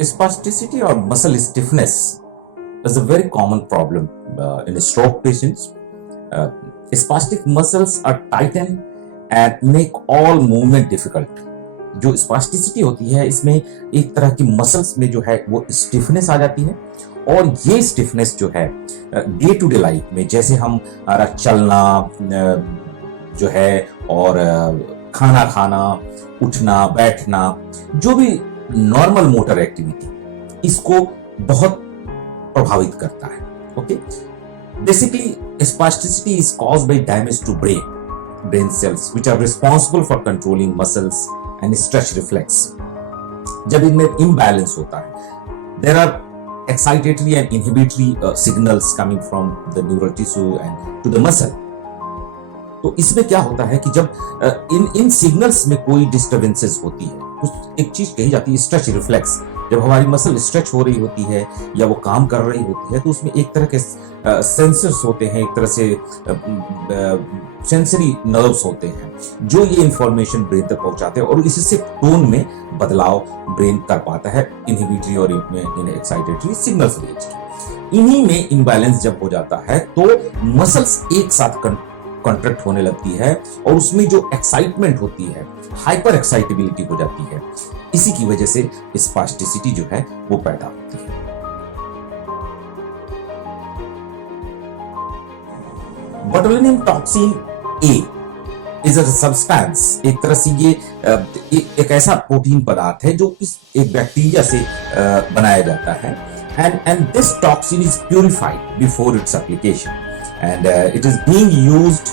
Spasticity or muscle stiffness is a very common problem in stroke patients. Uh, Spastic muscles are tightened and make all movement difficult. जो spasticity होती है इसमें एक तरह की muscles में जो है वो स्टिफनेस आ जाती है, और ये स्टिफनेस जो है डे टू डे लाइफ में, जैसे हमारा चलना जो है और खाना खाना, उठना बैठना, जो भी नॉर्मल मोटर एक्टिविटी, इसको बहुत प्रभावित करता है. Okay, basically spasticity is caused by damage to brain cells which are responsible for controlling muscles and stretch reflex. जब इनमें इम्बैलेंस होता है, there are excitatory and inhibitory signals coming from the neural tissue and to the muscle. तो इसमें क्या होता है कि जब इन सिग्नल्स में कोई डिस्टर्बेंसेस होती है, कुछ एक चीज कही जाती है स्ट्रेच रिफ्लेक्स. जब हमारी मसल स्ट्रेच हो रही होती है या वो काम कर रही होती है, तो उसमें एक तरह के सेंसर्स होते हैं, एक तरह से सेंसरी नर्व्स होते हैं जो ये इंफॉर्मेशन ब्रेन तक पहुंचाते हैं, और इससे टोन में बदलाव ब्रेन कर पाता है इनहिबिटरी और एक्साइटेटरी सिग्नल्स रेंज की. इन्हीं में इम्बैलेंस जब हो जाता है तो मसल्स एक साथ कॉन्ट्रैक्ट होने लगती है, और उसमें जो एक्साइटमेंट होती है, हाइपर एक्साइटेबिलिटी हो जाती है. इसी की वजह से स्पास्टिसिटी जो है वो पैदा होती है. Botulinum toxin A is a substance. एक तरह से ये एक ऐसा प्रोटीन पदार्थ है जो एक बैक्टीरिया से बनाया जाता है, and this toxin is purified before its application, and it is being used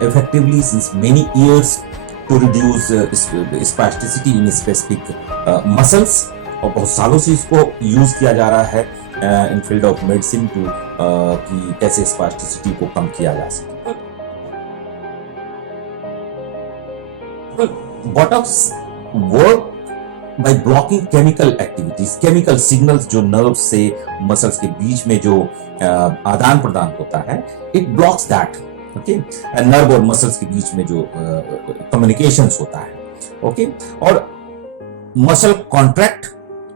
effectively since many years to reduce spasticity in specific muscles. और बहुत सालों से इसको यूज किया जा रहा है इन फील्ड ऑफ मेडिसिन टू कि कैसे स्पास्टिसिटी को कम किया जा सके. Botox work by blocking chemical activities, chemical signals जो nerves से muscles के बीच में जो आदान प्रदान होता है, it blocks that. okay, nerve और muscles के बीच में जो communications होता है. okay, और muscle contract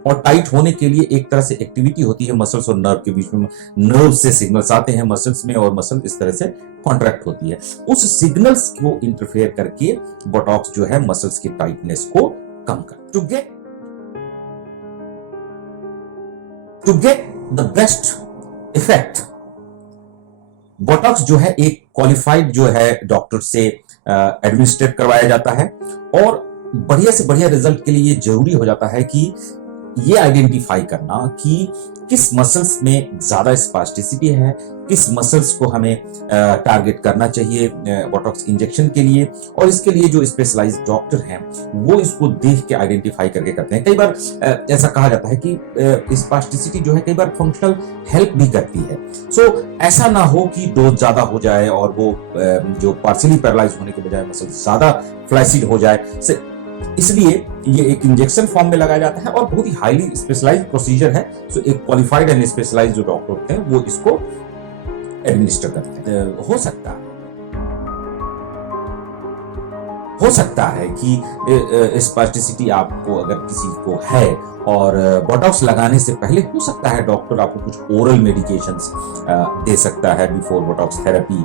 और टाइट होने के लिए एक तरह से एक्टिविटी होती है मसल्स और नर्व के बीच में. नर्व से सिग्नल्स आते हैं मसल्स में, और मसल इस तरह से कॉन्ट्रैक्ट होती है. उस सिग्नल्स को इंटरफेयर करके बोटॉक्स जो है मसल्स की टाइटनेस को कम कर. To get the best effect, Botox जो है एक क्वालिफाइड जो है डॉक्टर से एडमिनिस्ट्रेट करवाया जाता है, और बढ़िया से बढ़िया रिजल्ट के लिए जरूरी हो जाता है कि ये आइडेंटिफाई करना कि किस मसल्स में ज्यादा स्पास्टिसिटी है, किस मसल्स को हमें टारगेट करना चाहिए बोटॉक्स इंजेक्शन के लिए. और इसके लिए जो स्पेशलाइज्ड डॉक्टर हैं वो इसको देख के आइडेंटिफाई करके करते हैं. कई बार ऐसा कहा जाता है कि स्पास्टिसिटी जो है कई बार फंक्शनल हेल्प भी करती है. सो ऐसा ना हो कि डोज ज्यादा हो जाए और वो जो पार्शियली पैरालाइज होने के बजाय मसल ज्यादा फ्लैसिड हो जाए. इसलिए ये एक इंजेक्शन फॉर्म में लगाया जाता है और बहुत ही हाईली स्पेशलाइज्ड प्रोसीजर है. सो एक क्वालिफाइड एंड स्पेशलाइज्ड जो डॉक्टर होते हैं वो इसको एडमिनिस्टर करते हैं. हो सकता है कि स्पास्टिसिटी आपको अगर किसी को है और बोटॉक्स लगाने से पहले हो सकता है डॉक्टर आपको कुछ ओरल मेडिकेशंस दे सकता है बिफोर बोटॉक्स थेरेपी,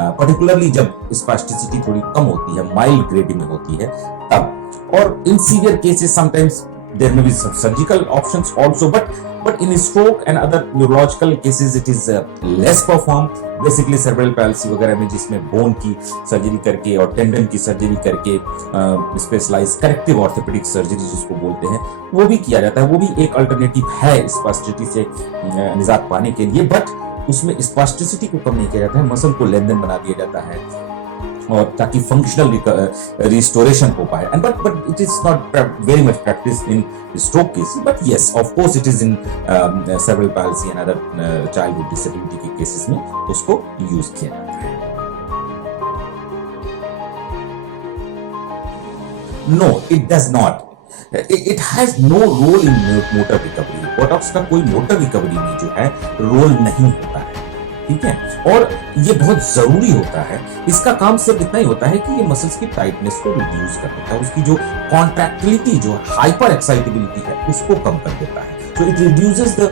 पर्टिकुलरली जब स्पास्टिसिटी थोड़ी कम होती है, माइल्ड ग्रेड में होती है तब. और in severe cases sometimes there may be some surgical options also, but in stroke and other neurological cases it is less performed. Basically cerebral palsy वगैरह में जिसमें बोन की सर्जरी करके और टेंडन की सर्जरी करके स्पेशलाइज्ड करेक्टिव ऑर्थोपेडिक सर्जरी जिसको बोलते हैं वो भी किया जाता है. वो भी एक अल्टरनेटिव है स्पास्टिसिटी से निजात पाने के लिए, बट उसमें स्पास्टिसिटी को कम नहीं किया जाता है, मसल को लेन देन बना दिया जाता है और ताकि फंक्शनल रिस्टोरेशन हो पाए. And but it is not very much practice in stroke cases, but yes of course it is in cerebral palsy and other childhood disability के केसेस में उसको यूज किया जाता है. No, it does not. It has no role in motor recovery. Botox का कोई motor recovery में जो है रोल नहीं होता है. ठीक है। और ये बहुत जरूरी होता है। इसका काम सिर्फ इतना ही होता है कि ये मसल्स की टाइटनेस को रिड्यूस कर देता है, उसकी जो कॉन्ट्रैक्टिलिटी, जो हाइपर एक्साइटेबिलिटी है, उसको कम कर देता है। So it reduces the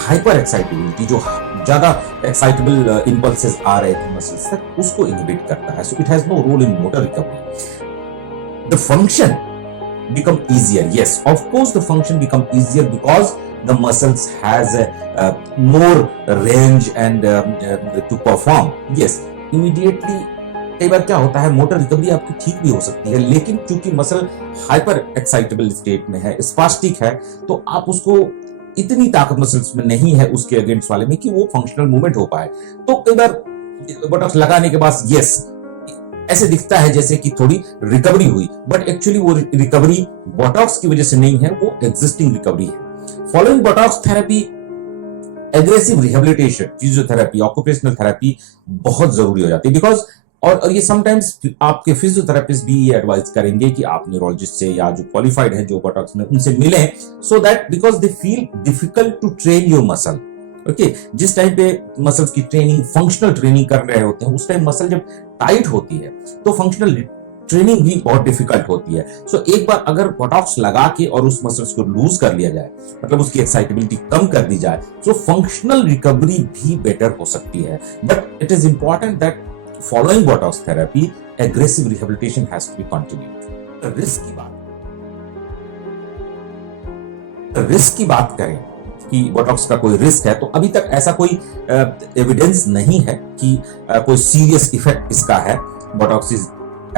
hyper excitability, जो ज्यादा एक्साइटेबल इंपल्सेस आ रहे थे मसल्स तक, उसको इनहिबिट करता है। So it has no role in motor recovery. The function become easier. Yes, of course the function become easier because the muscles has more range and to perform. Yes, immediately कई बार क्या होता है, motor recovery आपकी ठीक भी हो सकती है, लेकिन चूंकि मसल हाइपर एक्साइटेबल स्टेट में है, स्पास्टिक है, तो आप उसको इतनी ताकत मसल्स में नहीं है उसके अगेंस्ट वाले में कि वो फंक्शनल मूवमेंट हो पाए। तो कई बार बोटॉक्स लगाने के बाद यस ऐसे दिखता है जैसे कि थोड़ी रिकवरी हुई, बट एक्चुअली वो रिकवरी बोटॉक्स की वजह से नहीं है, वो एग्जिस्टिंग रिकवरी है। Following Botox therapy aggressive rehabilitation, physiotherapy, occupational therapy बहुत जरूरी हो जाती है। बिकॉज और ये समटाइम्स आपके फिजियोथेरेपिस्ट भी ये एडवाइस करेंगे कि आप न्यूरोलॉजिस्ट से या जो क्वालिफाइड है जो बोटॉक्स में, उनसे मिलें, so that because they feel difficult to train your muscle. Okay, जिस टाइम पे मसल्स की ट्रेनिंग, फंक्शनल ट्रेनिंग कर रहे होते हैं, उस टाइम मसल जब टाइट होती है तो फंक्शनल ट्रेनिंग भी बहुत डिफिकल्ट होती है। सो एक बार अगर बोटॉक्स लगा के और उस मसल्स को लूज कर लिया जाए, मतलब उसकी एक्साइटेबिलिटी कम कर दी जाए, तो फंक्शनल रिकवरी भी बेटर हो सकती है। But it is important that following Botox therapy aggressive rehabilitation has to be continued. Risk की बात करें कि बोटॉक्स का कोई रिस्क है, तो अभी तक ऐसा कोई एविडेंस नहीं है कि कोई सीरियस इफेक्ट इसका है। Botox is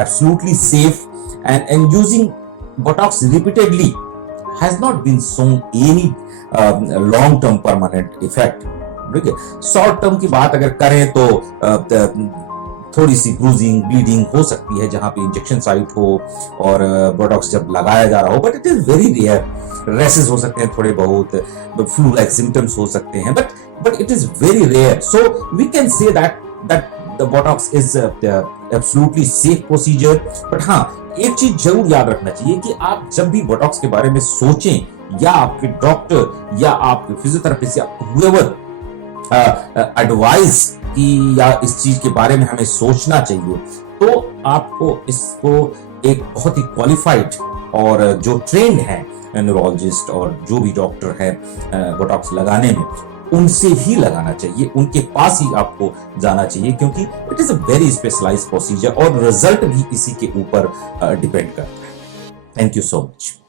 absolutely safe and using Botox repeatedly has not been shown any long term permanent effect. ठीक है, शॉर्ट टर्म की बात अगर करें तो थोड़ी सी ब्रूजिंग, ब्लीडिंग हो सकती है जहां पे इंजेक्शन साइट हो और बोटॉक्स जब लगाया जा रहा हो, but it is very rare. Rashes हो सकते हैं थोड़े बहुत, फ्लू लाइक सिम्टम्स हो सकते हैं, but it is very rare. So we can say that the Botox is absolutely safe procedure. But हाँ, एक चीज जरूर याद रखना चाहिए कि आप जब भी बोटॉक्स के बारे में सोचें, या आपके डॉक्टर या आपके फिजियोथेरेपिस्ट या हुएवर एडवाइस कि या इस चीज के बारे में हमें सोचना चाहिए, तो आपको इसको एक बहुत ही क्वालिफाइड और जो ट्रेंड है न्यूरोलॉजिस्ट और जो भी डॉक्टर है बोटॉक्स लगाने में, उनसे ही लगाना चाहिए, उनके पास ही आपको जाना चाहिए, क्योंकि it is a very specialised procedure और रिजल्ट भी इसी के ऊपर डिपेंड करता है। Thank you so much.